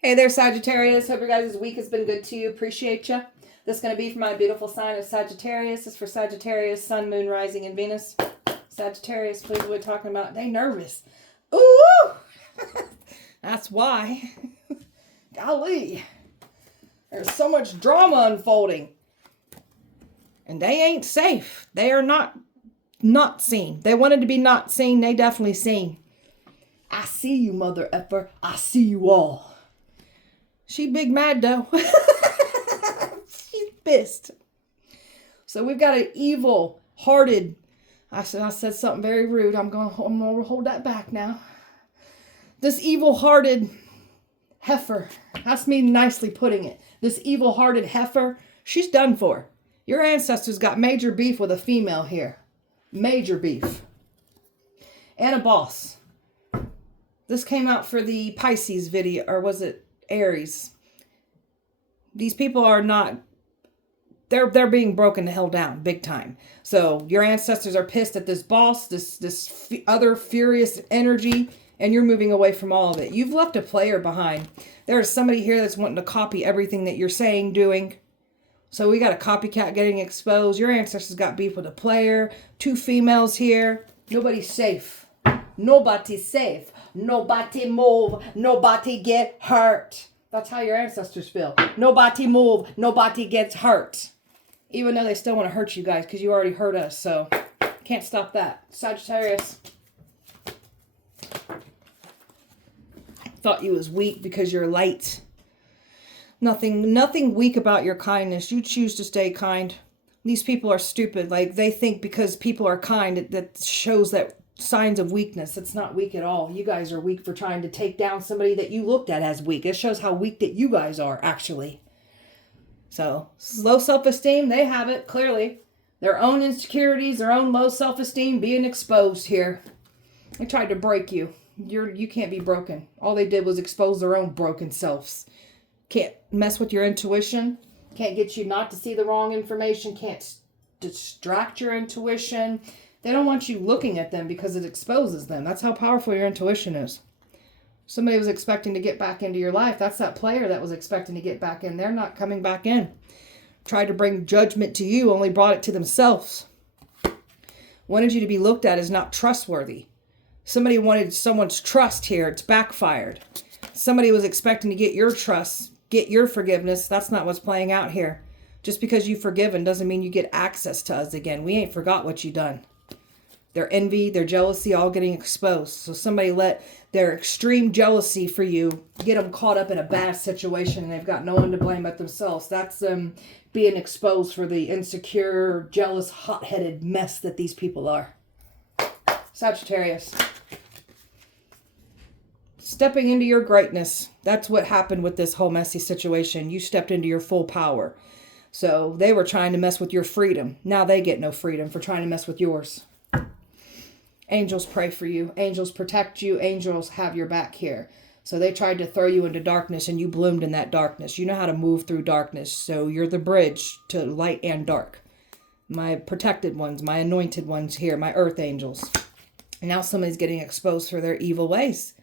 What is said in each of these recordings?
Hey there, Sagittarius. Hope your guys' week has been good to you. Appreciate you. This is going to be for my beautiful sign of Sagittarius. This is for Sagittarius, Sun, Moon, Rising, and Venus. Sagittarius, please, we're talking about. They nervous. Ooh! That's why. Golly. There's so much drama unfolding. And they ain't safe. They are not seen. They wanted to be not seen. They definitely seen. I see you, mother effer. I see you all. She big mad though. She's pissed. So we've got an evil-hearted. I said something very rude. I'm gonna hold that back now. This evil-hearted heifer. That's me nicely putting it. This evil-hearted heifer. She's done for. Your ancestors got major beef with a female here. Major beef. And a boss. This came out for the Pisces video, or was it Aries? These people are not, they're being broken the hell down big time. So your ancestors are pissed at this boss, this other furious energy, and you're moving away from all of it. You've left a player behind. There's somebody here that's wanting to copy everything that you're saying, doing. So we got a copycat getting exposed. Your ancestors got beef with a player. 2 females here. Nobody's safe. Nobody's safe. Nobody move. Nobody get hurt. That's how your ancestors feel. Nobody move. Nobody gets hurt. Even though they still want to hurt you guys because you already hurt us. So can't stop that. Sagittarius. Thought you was weak because you're light. Nothing weak about your kindness. You choose to stay kind. These people are stupid. Like they think because people are kind, that shows that signs of weakness. It's not weak at all. You guys are weak for trying to take down somebody that you looked at as weak. It shows how weak that you guys are, actually. So, low self-esteem, they have it, clearly. Their own insecurities, their own low self-esteem being exposed here. They tried to break you. You can't be broken. All they did was expose their own broken selves. Can't mess with your intuition. Can't get you not to see the wrong information. Can't distract your intuition. They don't want you looking at them because it exposes them. That's how powerful your intuition is. Somebody was expecting to get back into your life. That's that player that was expecting to get back in. They're not coming back in. Tried to bring judgment to you, only brought it to themselves. Wanted you to be looked at as not trustworthy. Somebody wanted someone's trust here. It's backfired. Somebody was expecting to get your trust, get your forgiveness. That's not what's playing out here. Just because you've forgiven doesn't mean you get access to us again. We ain't forgot what you done. Their envy, their jealousy, all getting exposed. So somebody let their extreme jealousy for you get them caught up in a bad situation and they've got no one to blame but themselves. That's them being exposed for the insecure, jealous, hot-headed mess that these people are. Sagittarius. Stepping into your greatness. That's what happened with this whole messy situation. You stepped into your full power. So they were trying to mess with your freedom. Now they get no freedom for trying to mess with yours. Angels pray for you. Angels protect you. Angels have your back here. So they tried to throw you into darkness and you bloomed in that darkness. You know how to move through darkness. So you're the bridge to light and dark. My protected ones, my anointed ones here, my earth angels. And now somebody's getting exposed for their evil ways.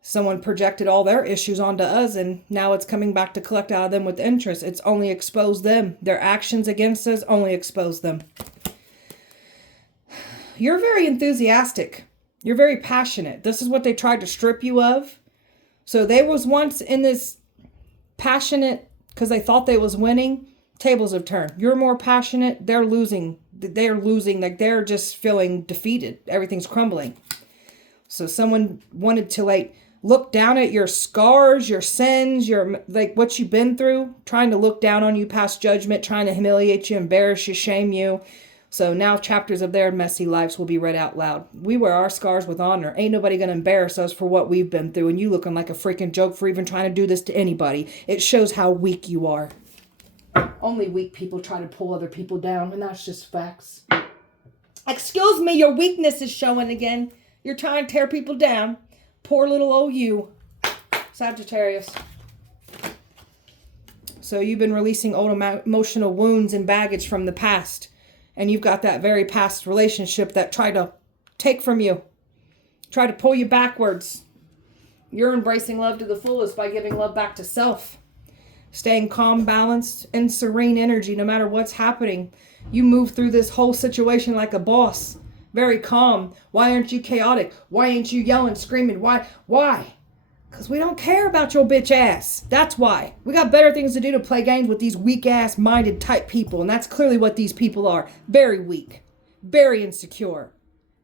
Someone projected all their issues onto us and now it's coming back to collect out of them with interest. It's only exposed them. Their actions against us only expose them. You're very enthusiastic. You're very passionate. This is what they tried to strip you of. So they was once in this passionate because they thought they was winning. Tables have turned. You're more passionate. They're losing. They're losing. Like they're just feeling defeated. Everything's crumbling. So someone wanted to look down at your scars, your sins, your what you've been through, trying to look down on you, pass judgment, trying to humiliate you, embarrass you, shame you. So now chapters of their messy lives will be read out loud. We wear our scars with honor. Ain't nobody going to embarrass us for what we've been through. And you looking like a freaking joke for even trying to do this to anybody. It shows how weak you are. Only weak people try to pull other people down. And that's just facts. Excuse me, your weakness is showing again. You're trying to tear people down. Poor little old you. Sagittarius. So you've been releasing old emotional wounds and baggage from the past. And you've got that very past relationship that tried to take from you. Try to pull you backwards. You're embracing love to the fullest by giving love back to self. Staying calm, balanced, and serene energy no matter what's happening. You move through this whole situation like a boss. Very calm. Why aren't you chaotic? Why ain't you yelling, screaming? Why? Because we don't care about your bitch ass. That's why. We got better things to do to play games with these weak ass minded type people. And that's clearly what these people are. Very weak. Very insecure.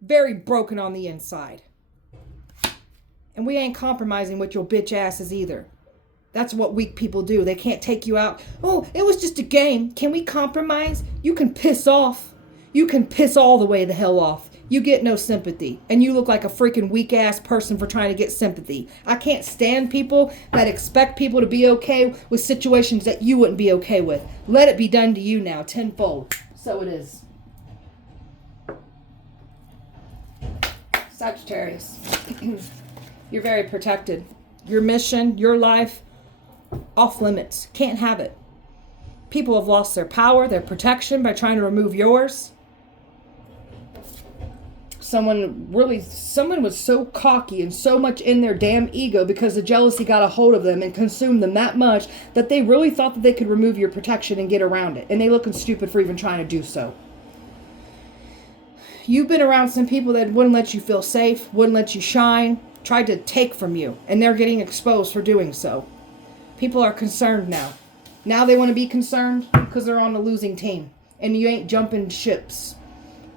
Very broken on the inside. And we ain't compromising with your bitch asses either. That's what weak people do. They can't take you out. Oh, it was just a game. Can we compromise? You can piss off. You can piss all the way the hell off. You get no sympathy. And you look like a freaking weak ass person for trying to get sympathy. I can't stand people that expect people to be okay with situations that you wouldn't be okay with. Let it be done to you now, tenfold. So it is. Sagittarius. You're very protected. Your mission, your life, off limits. Can't have it. People have lost their power, their protection by trying to remove yours. Someone was so cocky and so much in their damn ego because the jealousy got a hold of them and consumed them that much that they really thought that they could remove your protection and get around it. And they looking stupid for even trying to do so. You've been around some people that wouldn't let you feel safe, wouldn't let you shine, tried to take from you, and they're getting exposed for doing so. People are concerned now. Now they want to be concerned because they're on the losing team. And you ain't jumping ships.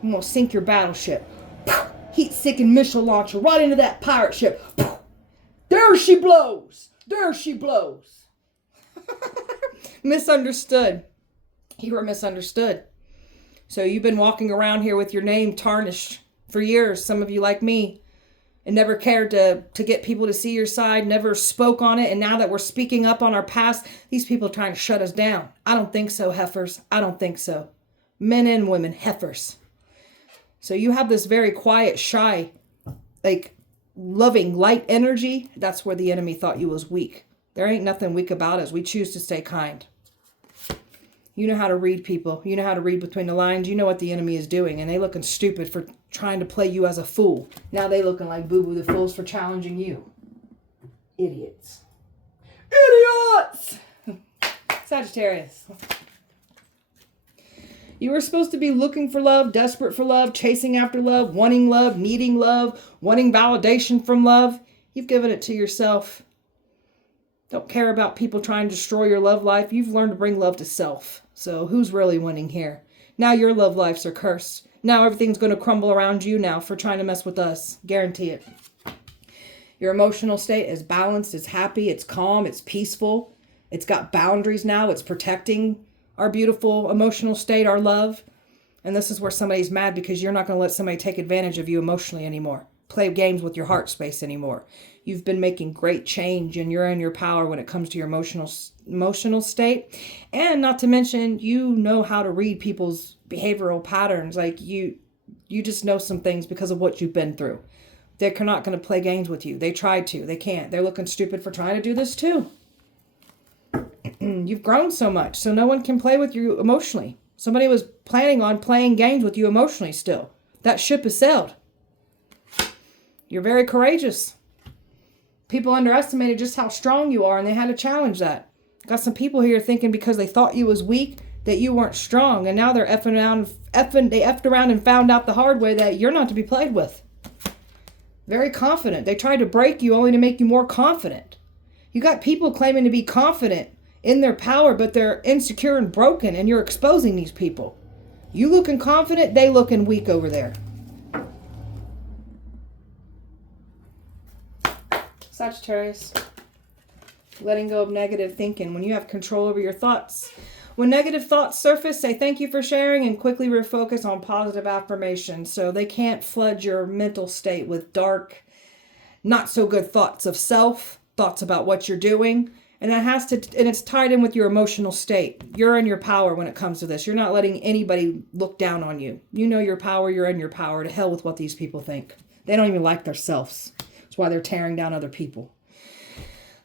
I'm going to sink your battleship. Heat-seeking missile launcher right into that pirate ship. There she blows. There she blows. Misunderstood. You were misunderstood. So you've been walking around here with your name tarnished for years. Some of you like me. And never cared to get people to see your side, never spoke on it. And now that we're speaking up on our past, these people are trying to shut us down. I don't think so, heifers. I don't think so. Men and women, heifers. So you have this very quiet, shy, like loving, light energy. That's where the enemy thought you was weak. There ain't nothing weak about us. We choose to stay kind. You know how to read people. You know how to read between the lines. You know what the enemy is doing. And they looking stupid for trying to play you as a fool. Now they looking like boo-boo the fools for challenging you. Idiots. Idiots! Sagittarius. You were supposed to be looking for love, desperate for love, chasing after love, wanting love, needing love, wanting validation from love. You've given it to yourself. Don't care about people trying to destroy your love life. You've learned to bring love to self. So who's really winning here? Now your love lives are cursed. Now everything's going to crumble around you now for trying to mess with us. Guarantee it. Your emotional state is balanced, it's happy, it's calm, it's peaceful. It's got boundaries now. It's protecting our beautiful emotional state, our love. And this is where somebody's mad because you're not going to let somebody take advantage of you emotionally anymore. Play games with your heart space anymore. You've been making great change and you're in your power when it comes to your emotional state. And not to mention, you know how to read people's behavioral patterns. Like you just know some things because of what you've been through. They're not going to play games with you. They tried to. They can't. They're looking stupid for trying to do this too. You've grown so much, so no one can play with you emotionally. Somebody was planning on playing games with you emotionally still. That ship has sailed. You're very courageous. People underestimated just how strong you are, and they had to challenge that. Got some people here thinking because they thought you was weak that you weren't strong, and now they're they effed around and found out the hard way that you're not to be played with. Very confident. They tried to break you only to make you more confident. You got people claiming to be confident in their power, but they're insecure and broken, and you're exposing these people. You looking confident, they looking weak over there. Sagittarius. Letting go of negative thinking. When you have control over your thoughts. When negative thoughts surface, say thank you for sharing and quickly refocus on positive affirmations so they can't flood your mental state with dark, not so good thoughts of self, thoughts about what you're doing. And it's tied in with your emotional state. You're in your power when it comes to this. You're not letting anybody look down on you. You know your power, you're in your power. To hell with what these people think. They don't even like themselves. That's why they're tearing down other people.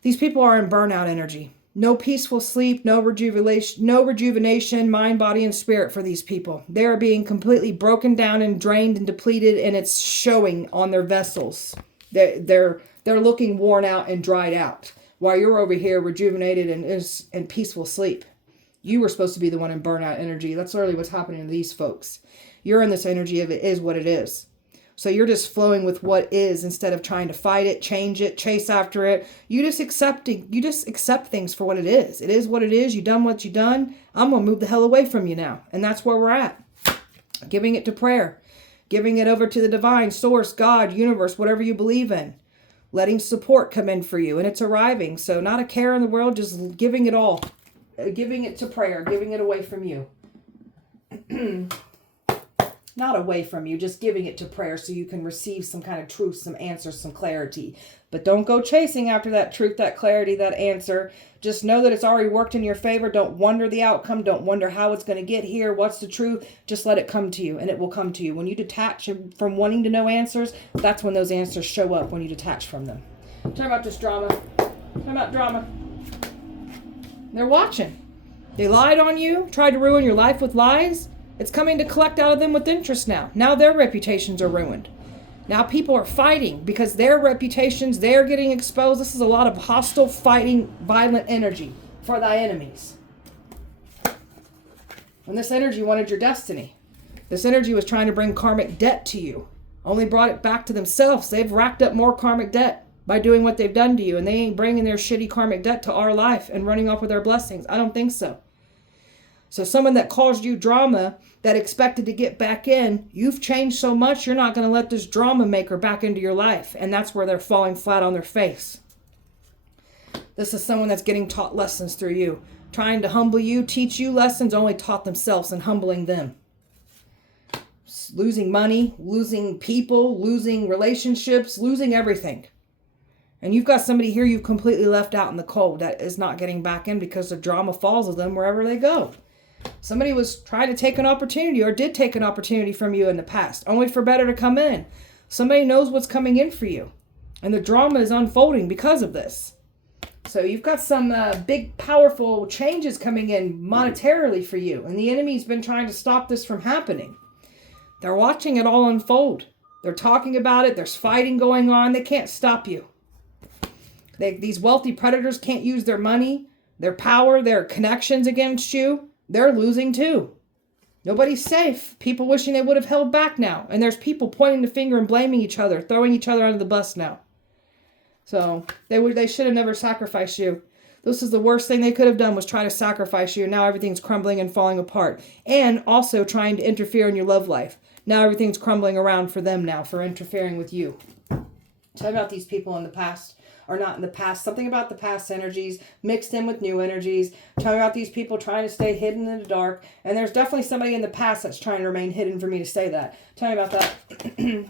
These people are in burnout energy. No peaceful sleep, no rejuvenation, mind, body, and spirit for these people. They are being completely broken down and drained and depleted, and it's showing on their vessels. They're looking worn out and dried out, while you're over here rejuvenated and is in peaceful sleep. You were supposed to be the one in burnout energy. That's literally what's happening to these folks. You're in this energy of it is what it is. So you're just flowing with what is instead of trying to fight it, change it, chase after it. You just accept things for what it is. It is what it is. You done what you done. I'm going to move the hell away from you now. And that's where we're at. Giving it to prayer. Giving it over to the divine source, God, universe, whatever you believe in. Letting support come in for you. And it's arriving. So not a care in the world, just giving it all. Giving it to prayer. Giving it away from you. Not away from you, just giving it to prayer so you can receive some kind of truth, some answers, some clarity. But don't go chasing after that truth, that clarity, that answer. Just know that it's already worked in your favor. Don't wonder the outcome. Don't wonder how it's going to get here. What's the truth? Just let it come to you, and it will come to you. When you detach from wanting to know answers, that's when those answers show up, when you detach from them. Talk about this drama. Talk about drama. They're watching. They lied on you, tried to ruin your life with lies. It's coming to collect out of them with interest now. Now their reputations are ruined. Now people are fighting because their reputations, they're getting exposed. This is a lot of hostile, fighting, violent energy for thy enemies. And this energy wanted your destiny. This energy was trying to bring karmic debt to you. Only brought it back to themselves. They've racked up more karmic debt by doing what they've done to you. And they ain't bringing their shitty karmic debt to our life and running off with our blessings. I don't think so. So someone that caused you drama, that expected to get back in, you've changed so much, you're not going to let this drama maker back into your life. And that's where they're falling flat on their face. This is someone that's getting taught lessons through you. Trying to humble you, teach you lessons, only taught themselves and humbling them. Losing money, losing people, losing relationships, losing everything. And you've got somebody here you've completely left out in the cold that is not getting back in because the drama falls of them wherever they go. Somebody was trying to take an opportunity or did take an opportunity from you in the past, only for better to come in. Somebody knows what's coming in for you. And the drama is unfolding because of this. So you've got some big, powerful changes coming in monetarily for you. And the enemy's been trying to stop this from happening. They're watching it all unfold. They're talking about it. There's fighting going on. They can't stop you. These wealthy predators can't use their money, their power, their connections against you. They're losing too. Nobody's safe. People wishing they would have held back now. And there's people pointing the finger and blaming each other, throwing each other under the bus now. So they should have never sacrificed you. This is the worst thing they could have done, was try to sacrifice you. Now everything's crumbling and falling apart. And also trying to interfere in your love life. Now everything's crumbling around for them now, for interfering with you. Tell me about these people in the past. Or not in the past, something about the past energies mixed in with new energies. Tell me about these people trying to stay hidden in the dark. And there's definitely somebody in the past that's trying to remain hidden for me to say that. Tell me about that.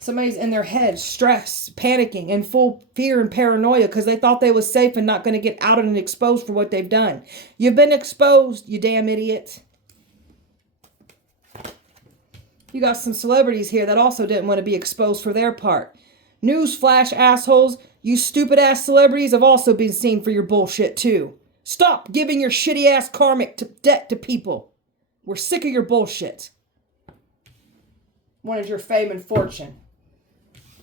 Somebody's in their head, stressed, panicking, in full fear and paranoia because they thought they was safe and not going to get outed and exposed for what they've done. You've been exposed, you damn idiot. You got some celebrities here that also didn't want to be exposed for their part. Newsflash, assholes. You stupid ass celebrities have also been seen for your bullshit too. Stop giving your shitty ass karmic debt to people. We're sick of your bullshit. Wanted your fame and fortune.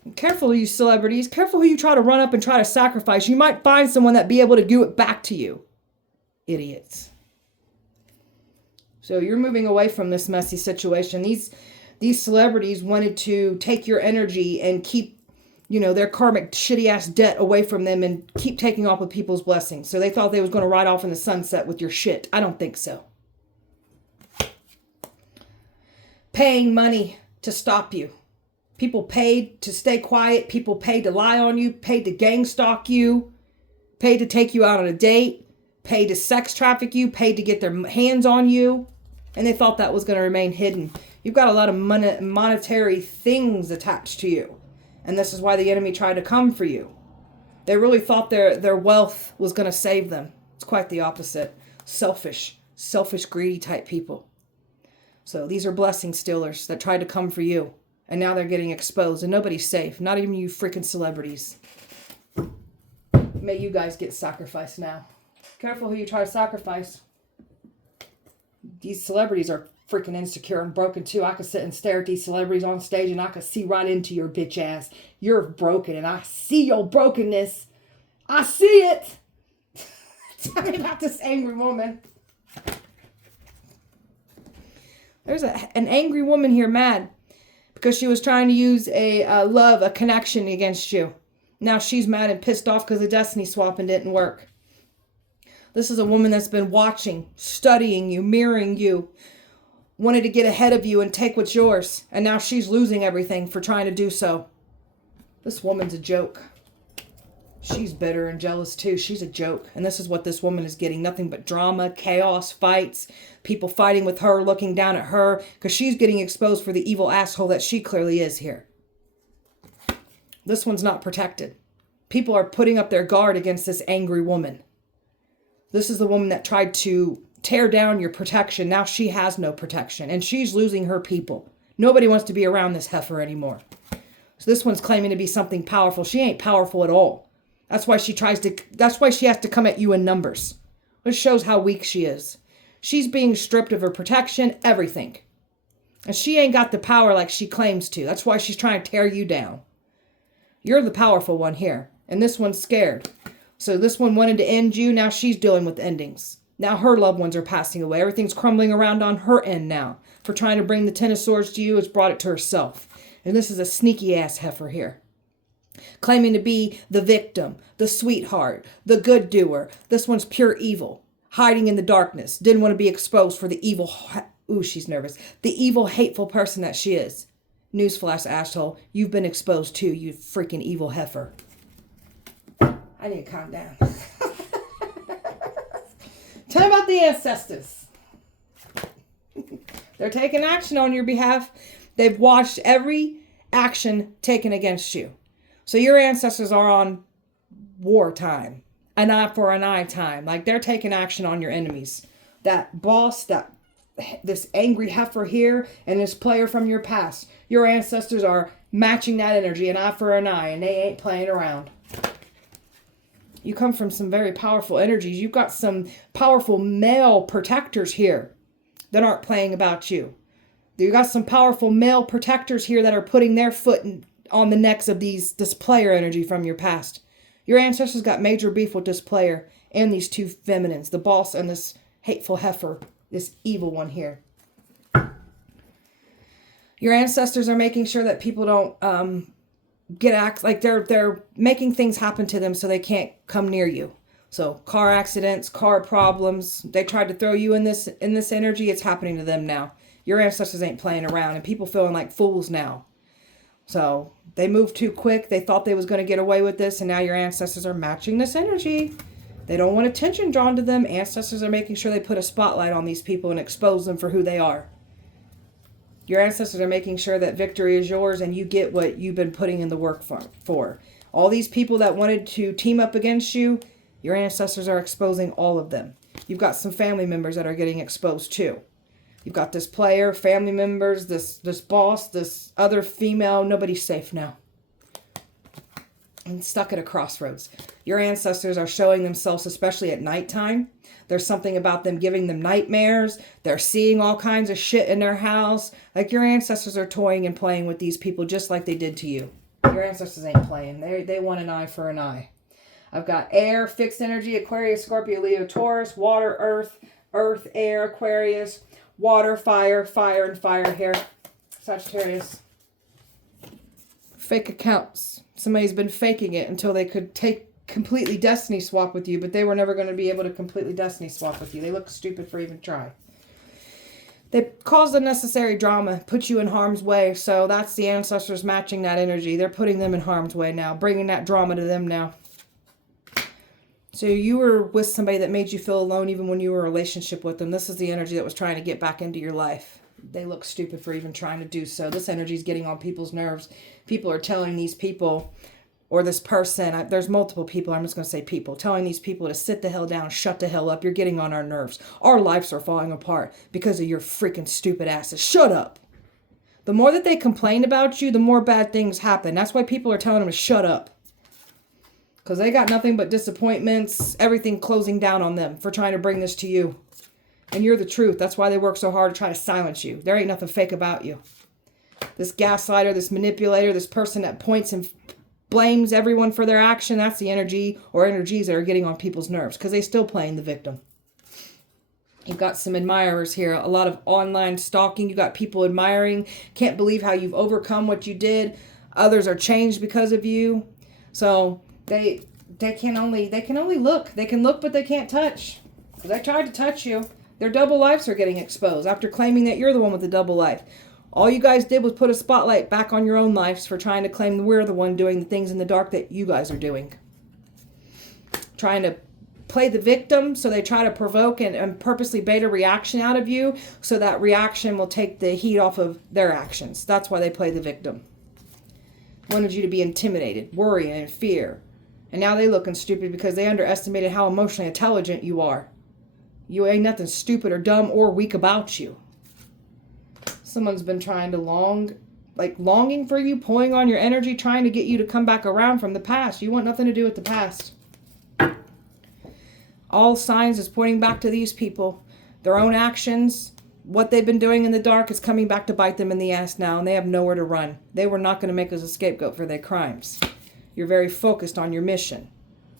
And careful, you celebrities. Careful who you try to run up and try to sacrifice. You might find someone that be able to do it back to you. Idiots. So you're moving away from this messy situation. These celebrities wanted to take your energy and keep their karmic shitty ass debt away from them and keep taking off with people's blessings. So they thought they was going to ride off in the sunset with your shit. I don't think so. Paying money to stop you. People paid to stay quiet. People paid to lie on you. Paid to gang stalk you. Paid to take you out on a date. Paid to sex traffic you. Paid to get their hands on you. And they thought that was going to remain hidden. You've got a lot of monetary things attached to you. And this is why the enemy tried to come for you. They really thought their wealth was going to save them. It's quite the opposite. Selfish, greedy type people. So these are blessing stealers that tried to come for you. And now they're getting exposed. And nobody's safe. Not even you freaking celebrities. May you guys get sacrificed now. Careful who you try to sacrifice. These celebrities are freaking insecure and broken too. I could sit and stare at these celebrities on stage and I could see right into your bitch ass. You're broken and I see your brokenness. I see it. Tell me about this angry woman. There's an angry woman here mad because she was trying to use a connection against you. Now she's mad and pissed off because the destiny swapping didn't work. This is a woman that's been watching, studying you, mirroring you, wanted to get ahead of you and take what's yours. And now she's losing everything for trying to do so. This woman's a joke. She's bitter and jealous too. She's a joke. And this is what this woman is getting. Nothing but drama, chaos, fights, people fighting with her, looking down at her, because she's getting exposed for the evil asshole that she clearly is here. This one's not protected. People are putting up their guard against this angry woman. This is the woman that tried to tear down your protection. Now she has no protection and she's losing her people. Nobody wants to be around this heifer anymore. So this one's claiming to be something powerful. She ain't powerful at all. That's why she has to come at you in numbers. This shows how weak she is. She's being stripped of her protection, everything. And she ain't got the power like she claims to. That's why she's trying to tear you down. You're the powerful one here. And this one's scared. So this one wanted to end you. Now she's dealing with endings. Now her loved ones are passing away. Everything's crumbling around on her end now. For trying to bring the Ten of Swords to you, it's brought it to herself. And this is a sneaky ass heifer here. Claiming to be the victim, the sweetheart, the good doer. This one's pure evil. Hiding in the darkness. Didn't want to be exposed for the evil... Ooh, she's nervous. The evil, hateful person that she is. Newsflash, asshole. You've been exposed too, you freaking evil heifer. I need to calm down. Tell me about the ancestors. They're taking action on your behalf. They've watched every action taken against you. So your ancestors are on war time. An eye for an eye time. Like they're taking action on your enemies. That boss, this angry heifer here, and this player from your past. Your ancestors are matching that energy, an eye for an eye, and they ain't playing around. You come from some very powerful energies. You've got some powerful male protectors here that aren't playing about you. You've got some powerful male protectors here that are putting their foot on the necks of this player energy from your past. Your ancestors got major beef with this player and these two feminines, the boss and this hateful heifer, this evil one here. Your ancestors are making sure that people don't they're making things happen to them so they can't come near you. So car accidents, car problems, they tried to throw you in this energy. It's happening to them now. Your ancestors ain't playing around and people feeling like fools now. So they moved too quick. They thought they was going to get away with this and now your ancestors are matching this energy. They don't want attention drawn to them. Ancestors are making sure they put a spotlight on these people and expose them for who they are. Your ancestors are making sure that victory is yours and you get what you've been putting in the work for. All these people that wanted to team up against you, your ancestors are exposing all of them. You've got some family members that are getting exposed too. You've got this player, family members, this boss, this other female. Nobody's safe now. And stuck at a crossroads. Your ancestors are showing themselves, especially at nighttime. There's something about them giving them nightmares. They're seeing all kinds of shit in their house. Like your ancestors are toying and playing with these people just like they did to you. Your ancestors ain't playing. They want an eye for an eye. I've got air, fixed energy, Aquarius, Scorpio, Leo, Taurus, water, earth, air, Aquarius, water, fire, and fire here. Sagittarius. Fake accounts. Somebody's been faking it until they could completely destiny swap with you, but they were never going to be able to completely destiny swap with you. They look stupid for even trying. They caused unnecessary drama, put you in harm's way, so that's the ancestors matching that energy. They're putting them in harm's way now, bringing that drama to them now. So you were with somebody that made you feel alone even when you were in a relationship with them. This is the energy that was trying to get back into your life. They look stupid for even trying to do so. This energy is getting on people's nerves. People are telling these people, or this person, there's multiple people, I'm just going to say people, telling these people to sit the hell down, shut the hell up. You're getting on our nerves. Our lives are falling apart because of your freaking stupid asses. Shut up. The more that they complain about you, the more bad things happen. That's why people are telling them to shut up. Because they got nothing but disappointments, everything closing down on them for trying to bring this to you. And you're the truth. That's why they work so hard to try to silence you. There ain't nothing fake about you. This gaslighter, this manipulator, this person that points and blames everyone for their action, that's the energy or energies that are getting on people's nerves because they're still playing the victim. You've got some admirers here, a lot of online stalking. You got people admiring, can't believe how you've overcome what you did. Others are changed because of you. So they can only look. They can look, but they can't touch. So they tried to touch you. Their double lives are getting exposed after claiming that you're the one with the double life. All you guys did was put a spotlight back on your own lives for trying to claim that we're the one doing the things in the dark that you guys are doing. Trying to play the victim, so they try to provoke and purposely bait a reaction out of you so that reaction will take the heat off of their actions. That's why they play the victim. Wanted you to be intimidated, worry, and fear. And now they looking stupid because they underestimated how emotionally intelligent you are. You ain't nothing stupid or dumb or weak about you. Someone's been trying to longing for you, pulling on your energy, trying to get you to come back around from the past. You want nothing to do with the past. All signs is pointing back to these people. Their own actions, what they've been doing in the dark is coming back to bite them in the ass now, and they have nowhere to run. They were not going to make us a scapegoat for their crimes. You're very focused on your mission.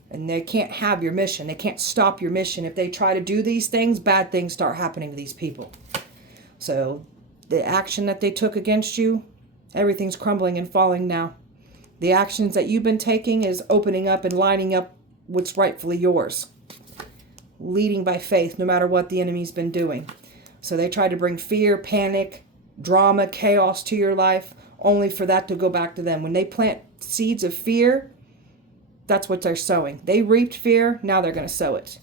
And they can't have your mission. They can't stop your mission. If they try to do these things, bad things start happening to these people. So the action that they took against you, everything's crumbling and falling now. The actions that you've been taking is opening up and lining up what's rightfully yours. Leading by faith, no matter what the enemy's been doing. So they tried to bring fear, panic, drama, chaos to your life, only for that to go back to them. When they plant seeds of fear, that's what they're sowing. They reaped fear, now they're going to sow it.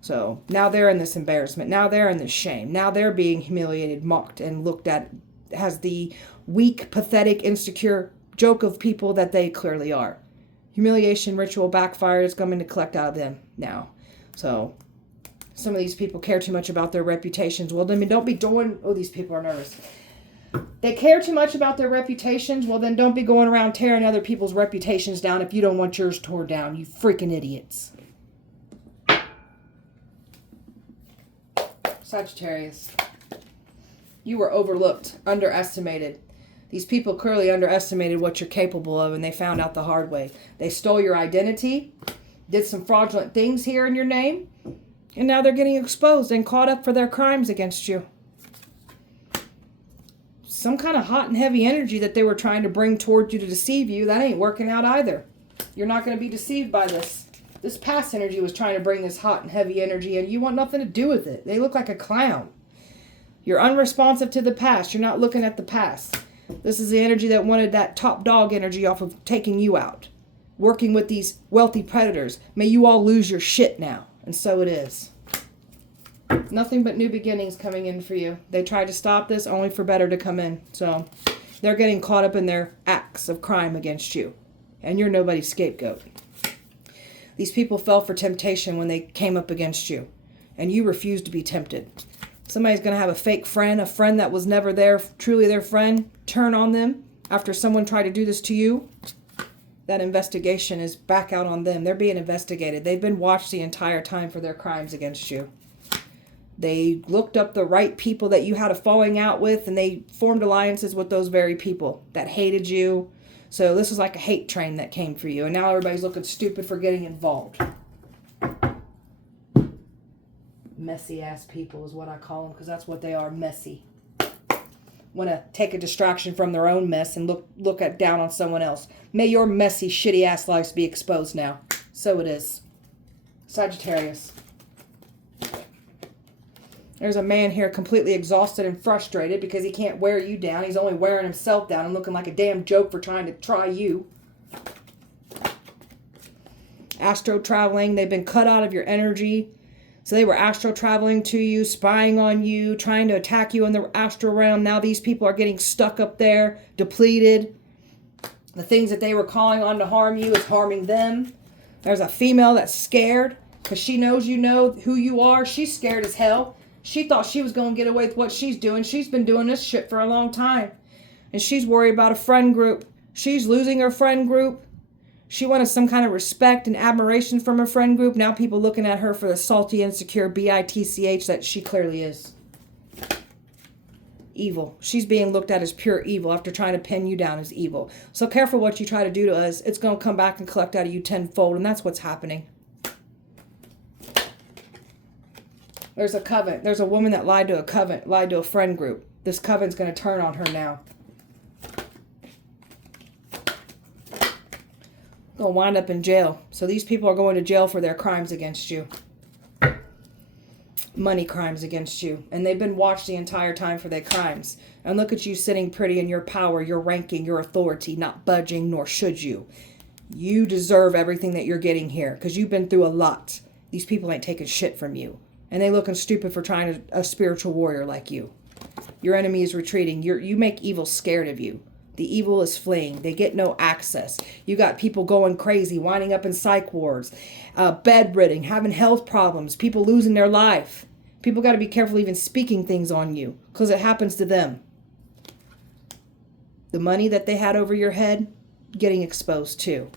So now they're in this embarrassment. Now they're in this shame. Now they're being humiliated, mocked, and looked at as the weak, pathetic, insecure joke of people that they clearly are. Humiliation ritual backfire is coming to collect out of them now. So some of these people care too much about their reputations. Well, then don't be doing... Oh, these people are nervous. They care too much about their reputations. Well, then don't be going around tearing other people's reputations down if you don't want yours torn down. You freaking idiots. Sagittarius. You were overlooked, underestimated. These people clearly underestimated what you're capable of, and they found out the hard way. They stole your identity, did some fraudulent things here in your name, and now they're getting exposed and caught up for their crimes against you. Some kind of hot and heavy energy that they were trying to bring toward you to deceive you, that ain't working out either. You're not going to be deceived by this. This past energy was trying to bring this hot and heavy energy, and you want nothing to do with it. They look like a clown. You're unresponsive to the past. You're not looking at the past. This is the energy that wanted that top dog energy off of taking you out. Working with these wealthy predators. May you all lose your shit now. And so it is. Nothing but new beginnings coming in for you. They tried to stop this only for better to come in. So they're getting caught up in their acts of crime against you. And you're nobody's scapegoat. These people fell for temptation when they came up against you. And you refused to be tempted. Somebody's going to have a fake friend, a friend that was never there, truly their friend, turn on them after someone tried to do this to you. That investigation is back out on them. They're being investigated. They've been watched the entire time for their crimes against you. They looked up the right people that you had a falling out with, and they formed alliances with those very people that hated you. So this is like a hate train that came for you, and now everybody's looking stupid for getting involved. Messy ass people is what I call them, because that's what they are, messy. Want to take a distraction from their own mess and look down on someone else. May your messy, shitty ass lives be exposed now. So it is. Sagittarius. There's a man here completely exhausted and frustrated because he can't wear you down. He's only wearing himself down and looking like a damn joke for trying to try you. Astro traveling. They've been cut out of your energy. So they were astral traveling to you, spying on you, trying to attack you in the astral realm. Now these people are getting stuck up there, depleted. The things that they were calling on to harm you is harming them. There's a female that's scared because she knows you know who you are. She's scared as hell. She thought she was going to get away with what she's doing. She's been doing this shit for a long time. And she's worried about a friend group. She's losing her friend group. She wanted some kind of respect and admiration from her friend group. Now people looking at her for the salty, insecure bitch that she clearly is. Evil. She's being looked at as pure evil after trying to pin you down as evil. So careful what you try to do to us. It's going to come back and collect out of you tenfold, and that's what's happening. There's a coven. There's a woman that lied to a coven, lied to a friend group. This coven's going to turn on her now. Going to wind up in jail. So these people are going to jail for their crimes against you. Money crimes against you. And they've been watched the entire time for their crimes. And look at you sitting pretty in your power, your ranking, your authority, not budging, nor should you. You deserve everything that you're getting here because you've been through a lot. These people ain't taking shit from you. And they looking stupid for trying to, a spiritual warrior like you. Your enemy is retreating. You make evil scared of you. The evil is fleeing. They get no access. You got people going crazy, winding up in psych wards, bedridden, having health problems, people losing their life. People got to be careful even speaking things on you because it happens to them. The money that they had over your head, getting exposed too.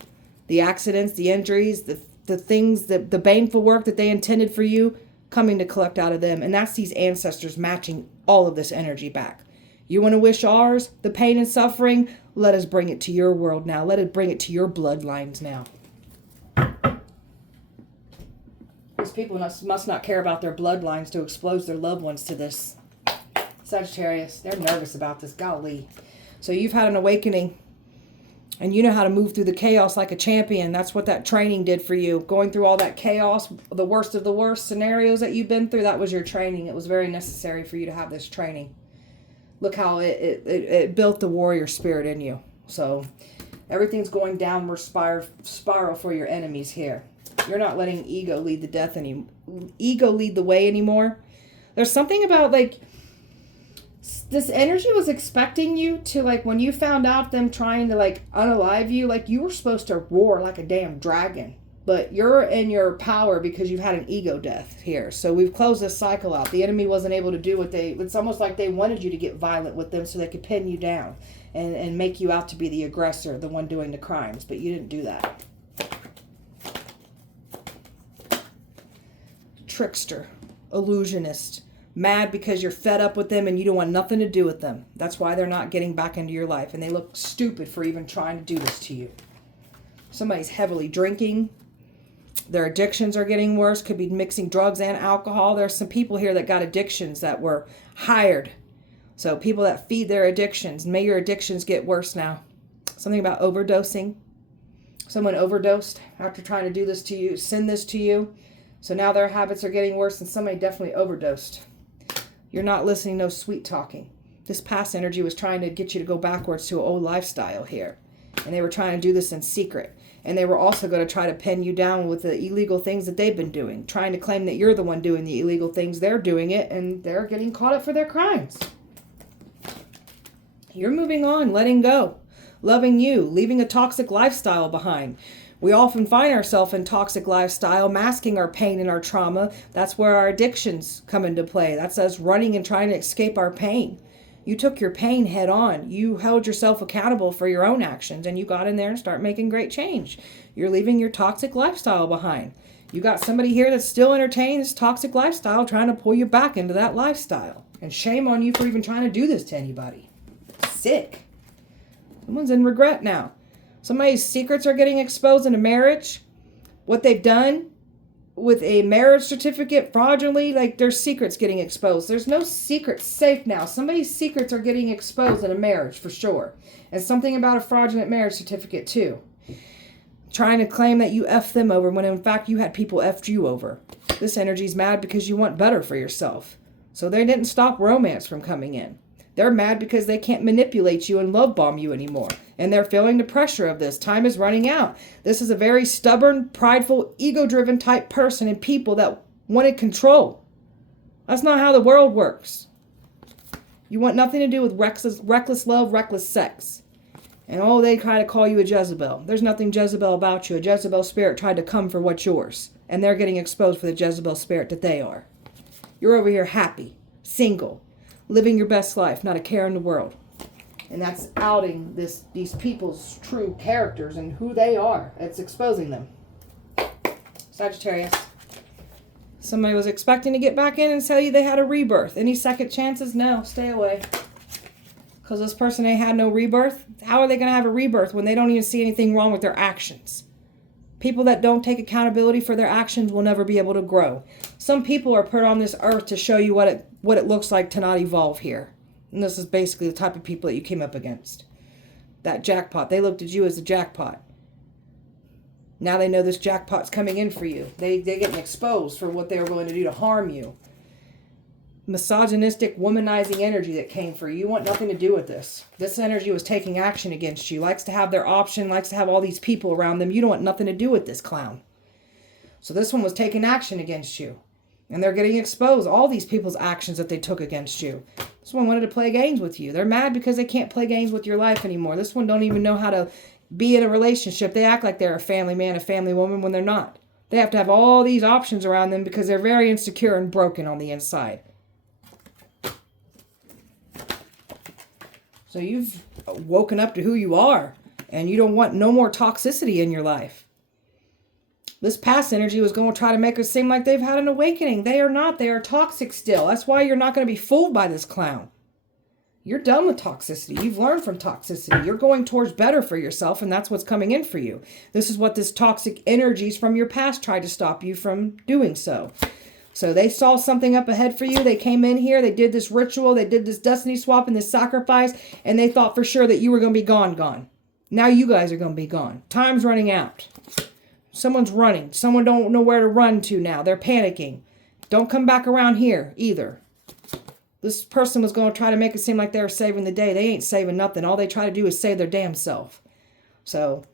The accidents, the injuries, the things, the baneful work that they intended for you, coming to collect out of them. And that's these ancestors matching all of this energy back. You want to wish ours, the pain and suffering? Let us bring it to your world now. Let us bring it to your bloodlines now. These people must not care about their bloodlines to expose their loved ones to this. Sagittarius, they're nervous about this. Golly. So you've had an awakening. And you know how to move through the chaos like a champion. That's what that training did for you. Going through all that chaos, the worst of the worst scenarios that you've been through, that was your training. It was very necessary for you to have this training. Look how it built the warrior spirit in you. So everything's going downward spiral for your enemies here. You're not letting ego lead the way anymore. There's something about like this energy was expecting you to, like, when you found out them trying to like unalive you, like you were supposed to roar like a damn dragon. But you're in your power because you've had an ego death here. So we've closed this cycle out. The enemy wasn't able to do it's almost like they wanted you to get violent with them so they could pin you down and make you out to be the aggressor, the one doing the crimes. But you didn't do that. Trickster, illusionist, mad because you're fed up with them and you don't want nothing to do with them. That's why they're not getting back into your life. And they look stupid for even trying to do this to you. Somebody's heavily drinking. Their addictions are getting worse. Could be mixing drugs and alcohol. There's some people here that got addictions that were hired. So people that feed their addictions. May your addictions get worse now. Something about overdosing. Someone overdosed after trying to do this to you, send this to you. So now their habits are getting worse and somebody definitely overdosed. You're not listening, no sweet talking. This past energy was trying to get you to go backwards to an old lifestyle here. And they were trying to do this in secret. And they were also going to try to pin you down with the illegal things that they've been doing. Trying to claim that you're the one doing the illegal things. They're doing it and they're getting caught up for their crimes. You're moving on, letting go. Loving you, leaving a toxic lifestyle behind. We often find ourselves in toxic lifestyle, masking our pain and our trauma. That's where our addictions come into play. That's us running and trying to escape our pain. You took your pain head on. You held yourself accountable for your own actions and you got in there and start making great change. You're leaving your toxic lifestyle behind. You got somebody here that's still entertaining this toxic lifestyle trying to pull you back into that lifestyle. And shame on you for even trying to do this to anybody. Sick. Someone's in regret now. Somebody's secrets are getting exposed in a marriage. What they've done with a marriage certificate fraudulently, like their secrets getting exposed. There's no secrets safe now. Somebody's secrets are getting exposed in a marriage for sure. And something about a fraudulent marriage certificate too. Trying to claim that you effed them over when in fact you had people effed you over. This energy's mad because you want better for yourself. So they didn't stop romance from coming in. They're mad because they can't manipulate you and love bomb you anymore. And they're feeling the pressure of this. Time is running out. This is a very stubborn, prideful, ego-driven type person and people that wanted control. That's not how the world works. You want nothing to do with reckless love, reckless sex. And they try to call you a Jezebel. There's nothing Jezebel about you. A Jezebel spirit tried to come for what's yours. And they're getting exposed for the Jezebel spirit that they are. You're over here happy, single, living your best life, not a care in the world. And that's outing these people's true characters and who they are. It's exposing them. Sagittarius. Somebody was expecting to get back in and tell you they had a rebirth. Any second chances? No, stay away. Because this person ain't had no rebirth. How are they going to have a rebirth when they don't even see anything wrong with their actions? People that don't take accountability for their actions will never be able to grow. Some people are put on this earth to show you what it looks like to not evolve here. And this is basically the type of people that you came up against. That jackpot. They looked at you as the jackpot. Now they know this jackpot's coming in for you. They're getting exposed for what they were going to do to harm you. Misogynistic, womanizing energy that came for you. You want nothing to do with this. This energy was taking action against you. Likes to have their option. Likes to have all these people around them. You don't want nothing to do with this clown. So this one was taking action against you. And they're getting exposed. All these people's actions that they took against you. This one wanted to play games with you. They're mad because they can't play games with your life anymore. This one don't even know how to be in a relationship. They act like they're a family man, a family woman when they're not. They have to have all these options around them because they're very insecure and broken on the inside. So you've woken up to who you are, and you don't want no more toxicity in your life. This past energy was going to try to make it seem like they've had an awakening. They are not. They are toxic still. That's why you're not going to be fooled by this clown. You're done with toxicity. You've learned from toxicity. You're going towards better for yourself, and that's what's coming in for you. This is what this toxic energies from your past tried to stop you from doing so. So they saw something up ahead for you. They came in here. They did this ritual. They did this destiny swap and this sacrifice. And they thought for sure that you were going to be gone. Now you guys are going to be gone. Time's running out. Someone's running. Someone don't know where to run to now. They're panicking. Don't come back around here either. This person was going to try to make it seem like they were saving the day. They ain't saving nothing. All they try to do is save their damn self. So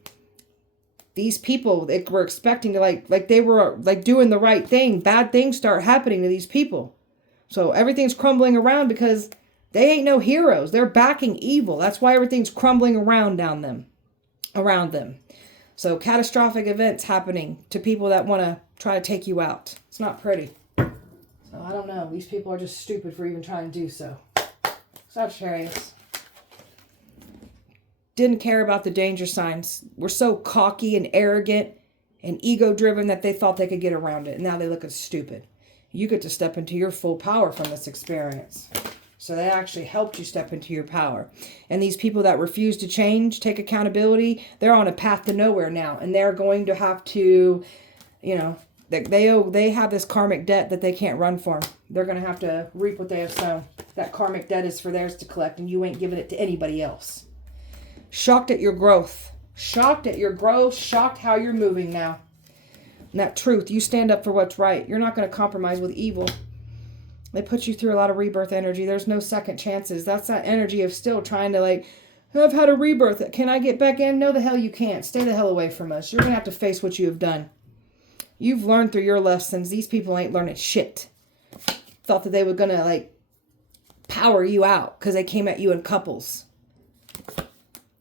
these people that were expecting to like they were like doing the right thing. Bad things start happening to these people. So everything's crumbling around because they ain't no heroes. They're backing evil. That's why everything's crumbling around them. So catastrophic events happening to people that want to try to take you out. It's not pretty. So I don't know. These people are just stupid for even trying to do so. Sagittarius. Didn't care about the danger signs. Were so cocky and arrogant and ego-driven that they thought they could get around it. And now they look as stupid. You get to step into your full power from this experience. So they actually helped you step into your power. And these people that refuse to change, take accountability, they're on a path to nowhere now. And they're going to have to, they have this karmic debt that they can't run from. They're going to have to reap what they have sown. That karmic debt is for theirs to collect, and you ain't giving it to anybody else. Shocked at your growth. Shocked at your growth. Shocked how you're moving now. And that truth, you stand up for what's right. You're not going to compromise with evil. They put you through a lot of rebirth energy. There's no second chances. That's that energy of still trying to I've had a rebirth. Can I get back in? No, the hell you can't. Stay the hell away from us. You're going to have to face what you have done. You've learned through your lessons. These people ain't learning shit. Thought that they were going to power you out because they came at you in couples.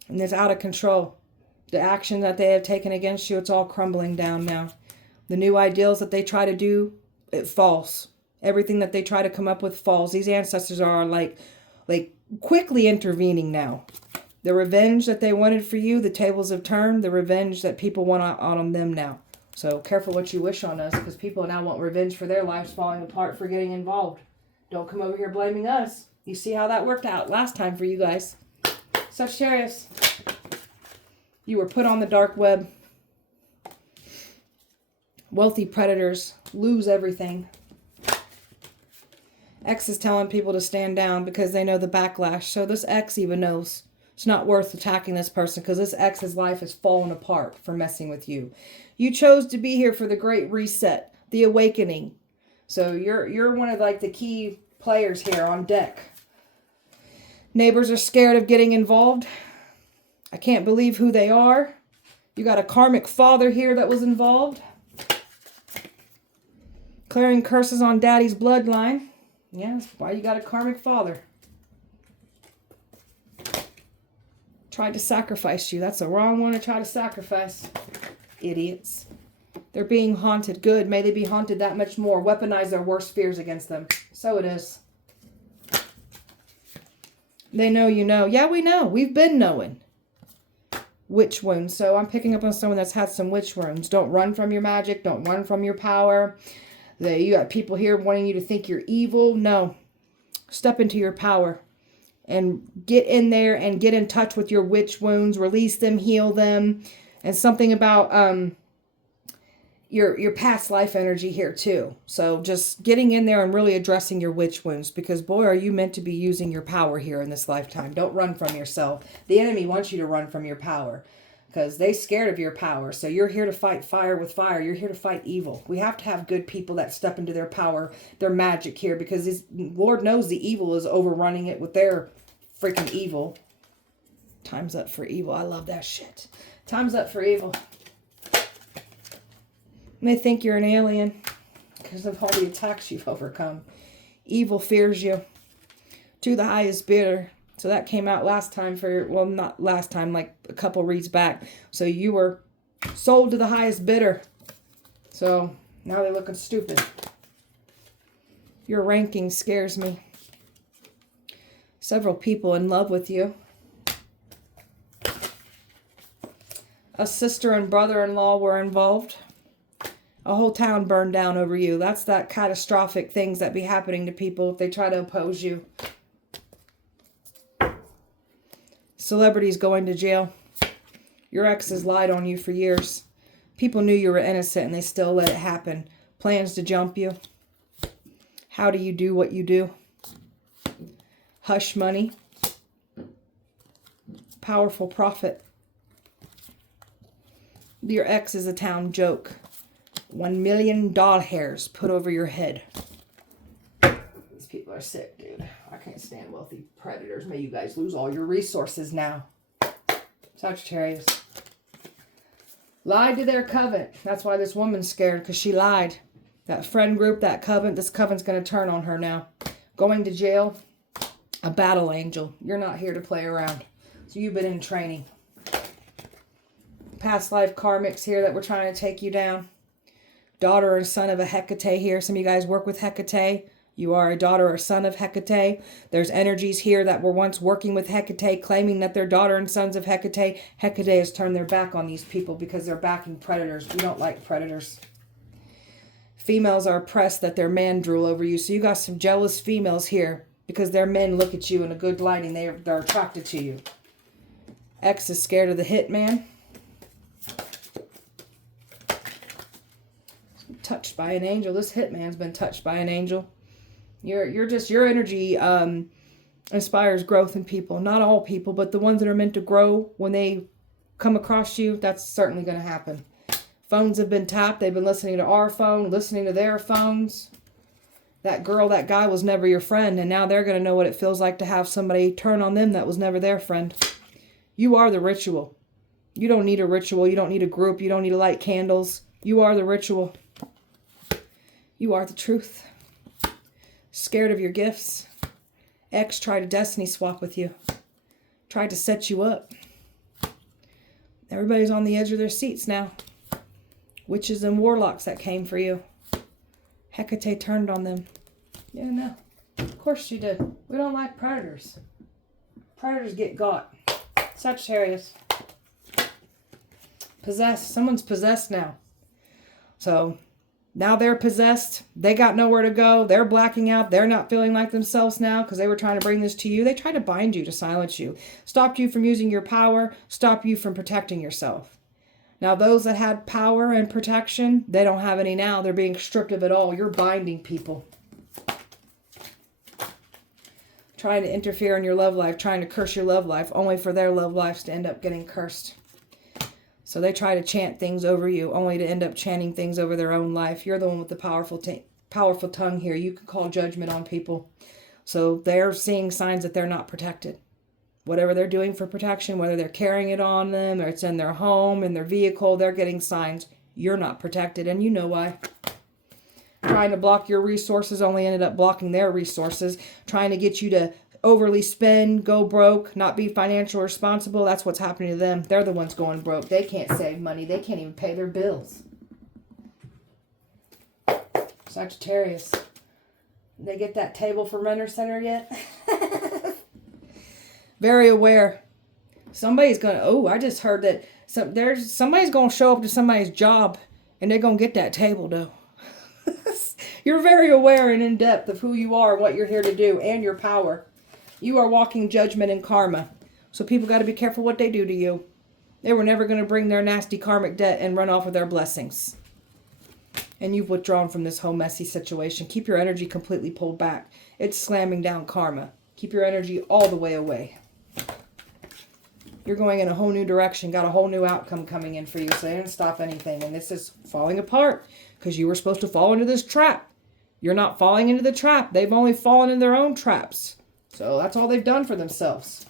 And it's out of control. The action that they have taken against you, it's all crumbling down now. The new ideals that they try to do, it falls. Everything that they try to come up with falls. These ancestors are quickly intervening now. The revenge that they wanted for you, the tables have turned. The revenge that people want on them now. So careful what you wish on us, because people now want revenge for their lives falling apart for getting involved. Don't come over here blaming us. You see how that worked out last time for you guys. Sagittarius, you were put on the dark web. Wealthy predators lose everything. X is telling people to stand down because they know the backlash. So this X even knows it's not worth attacking this person because this X's life has fallen apart for messing with you. You chose to be here for the great reset, the awakening. So you're one of the key players here on deck. Neighbors are scared of getting involved. I can't believe who they are. You got a karmic father here that was involved. Clearing curses on daddy's bloodline. Yeah, that's why you got a karmic father. Tried to sacrifice you. That's the wrong one to try to sacrifice. Idiots. They're being haunted. Good. May they be haunted that much more. Weaponize their worst fears against them. So it is. They know you know. Yeah, we know. We've been knowing. Witch wounds. So I'm picking up on someone that's had some witch wounds. Don't run from your magic. Don't run from your power. You got people here wanting you to think you're evil. No. Step into your power. And get in there and get in touch with your witch wounds. Release them. Heal them. And something about your past life energy here too. So just getting in there and really addressing your witch wounds, because boy, are you meant to be using your power here in this lifetime. Don't run from yourself. The enemy wants you to run from your power because they're scared of your power. So you're here to fight fire with fire. You're here to fight evil. We have to have good people that step into their power, their magic here, because Lord knows the evil is overrunning it with their freaking evil. Time's up for evil. I love that shit. Time's up for evil. And they think you're an alien because of all the attacks you've overcome. Evil fears you to the highest bidder. So that came out last time well, not last time, like a couple reads back. So you were sold to the highest bidder. So now they're looking stupid. Your ranking scares me. Several people in love with you. A sister and brother-in-law were involved. A whole town burned down over you. That's that catastrophic things that be happening to people if they try to oppose you. Celebrities going to jail. Your ex has lied on you for years. People knew you were innocent and they still let it happen. Plans to jump you. How do you do what you do? Hush money. Powerful prophet. Your ex is a town joke. $1 million doll hairs put over your head. These people are sick, dude. I can't stand wealthy predators. May you guys lose all your resources now. Sagittarius. Lied to their covenant. That's why this woman's scared, because she lied. That friend group, that covenant, this covenant's going to turn on her now. Going to jail. A battle angel. You're not here to play around. So you've been in training. Past life karmics here that were trying to take you down. Daughter or son of a Hecate here. Some of you guys work with Hecate. You are a daughter or son of Hecate. There's energies here that were once working with Hecate, claiming that they're daughter and sons of Hecate. Hecate has turned their back on these people because they're backing predators. We don't like predators. Females are oppressed that their men drool over you. So you got some jealous females here because their men look at you in a good light and they're attracted to you. Ex is scared of the hitman. Touched by an angel. This hitman's been touched by an angel. Your energy inspires growth in people. Not all people, but the ones that are meant to grow, when they come across you, that's certainly going to happen. Phones have been tapped. They've been listening to our phone, listening to their phones. That girl, that guy was never your friend, and now they're going to know what it feels like to have somebody turn on them that was never their friend. You are the ritual. You don't need a ritual. You don't need a group. You don't need to light candles. You are the ritual. You are the truth. Scared of your gifts. Ex tried a destiny swap with you. Tried to set you up. Everybody's on the edge of their seats now. Witches and warlocks that came for you. Hecate turned on them. Yeah, no. Of course she did. We don't like predators. Predators get got. Sagittarius. Possessed. Someone's possessed now. So now they're possessed. They got nowhere to go. They're blacking out. They're not feeling like themselves now because they were trying to bring this to you. They tried to bind you, to silence you. Stopped you from using your power. Stopped you from protecting yourself. Now those that had power and protection, they don't have any now. They're being stripped of it all. You're binding people. Trying to interfere in your love life. Trying to curse your love life. Only for their love lives to end up getting cursed. So they try to chant things over you, only to end up chanting things over their own life. You're the one with the powerful tongue here. You can call judgment on people. So they're seeing signs that they're not protected. Whatever they're doing for protection, whether they're carrying it on them or it's in their home, in their vehicle, they're getting signs you're not protected, and you know why. Trying to block your resources only ended up blocking their resources. Trying to get you to overly spend, go broke, not be financially responsible. That's what's happening to them. They're the ones going broke. They can't save money. They can't even pay their bills. Sagittarius. Did they get that table for Renner Center yet? Very aware. Somebody's going to, oh, I just heard that somebody's going to show up to somebody's job and they're going to get that table though. You're very aware and in depth of who you are, what you're here to do, and your power. You are walking judgment and karma. So people got to be careful what they do to you. They were never going to bring their nasty karmic debt and run off with their blessings. And you've withdrawn from this whole messy situation. Keep your energy completely pulled back. It's slamming down karma. Keep your energy all the way away. You're going in a whole new direction. Got a whole new outcome coming in for you. So they didn't stop anything. And this is falling apart because you were supposed to fall into this trap. You're not falling into the trap. They've only fallen in their own traps. So that's all they've done for themselves.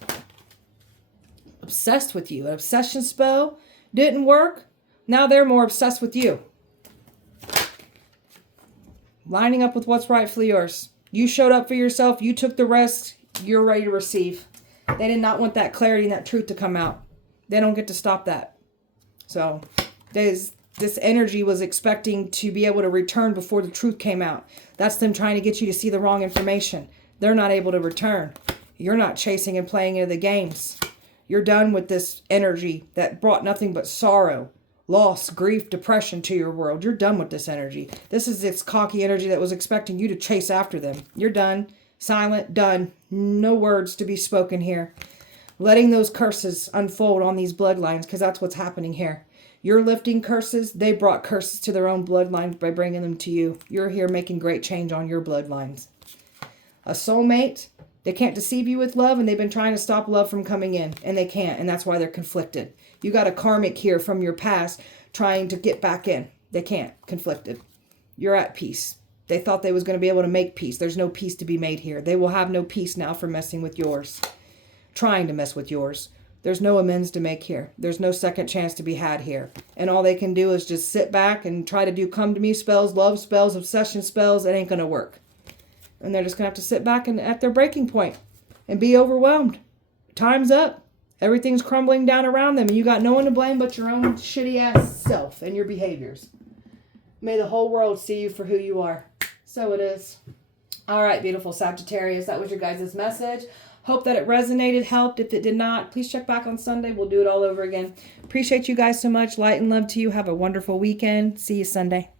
Obsessed with you. An obsession spell didn't work. Now they're more obsessed with you. Lining up with what's rightfully yours. You showed up for yourself. You took the risk. You're ready to receive. They did not want that clarity and that truth to come out. They don't get to stop that. So this energy was expecting to be able to return before the truth came out. That's them trying to get you to see the wrong information. They're not able to return. You're not chasing and playing into the games. You're done with this energy that brought nothing but sorrow, loss, grief, depression to your world. You're done with this energy. This is this cocky energy that was expecting you to chase after them. You're done. Silent. Done. No words to be spoken here. Letting those curses unfold on these bloodlines, because that's what's happening here. You're lifting curses. They brought curses to their own bloodlines by bringing them to you. You're here making great change on your bloodlines. A soulmate, they can't deceive you with love, and they've been trying to stop love from coming in, and they can't, and that's why they're conflicted. You got a karmic here from your past trying to get back in. They can't. Conflicted. You're at peace. They thought they was going to be able to make peace. There's no peace to be made here. They will have no peace now for messing with yours. Trying to mess with yours. There's no amends to make here. There's no second chance to be had here. And all they can do is just sit back and try to do come to me spells, love spells, obsession spells. It ain't going to work. And they're just going to have to sit back and at their breaking point and be overwhelmed. Time's up. Everything's crumbling down around them. And you got no one to blame but your own shitty ass self and your behaviors. May the whole world see you for who you are. So it is. All right, beautiful Sagittarius. That was your guys' message. Hope that it resonated, helped. If it did not, please check back on Sunday. We'll do it all over again. Appreciate you guys so much. Light and love to you. Have a wonderful weekend. See you Sunday.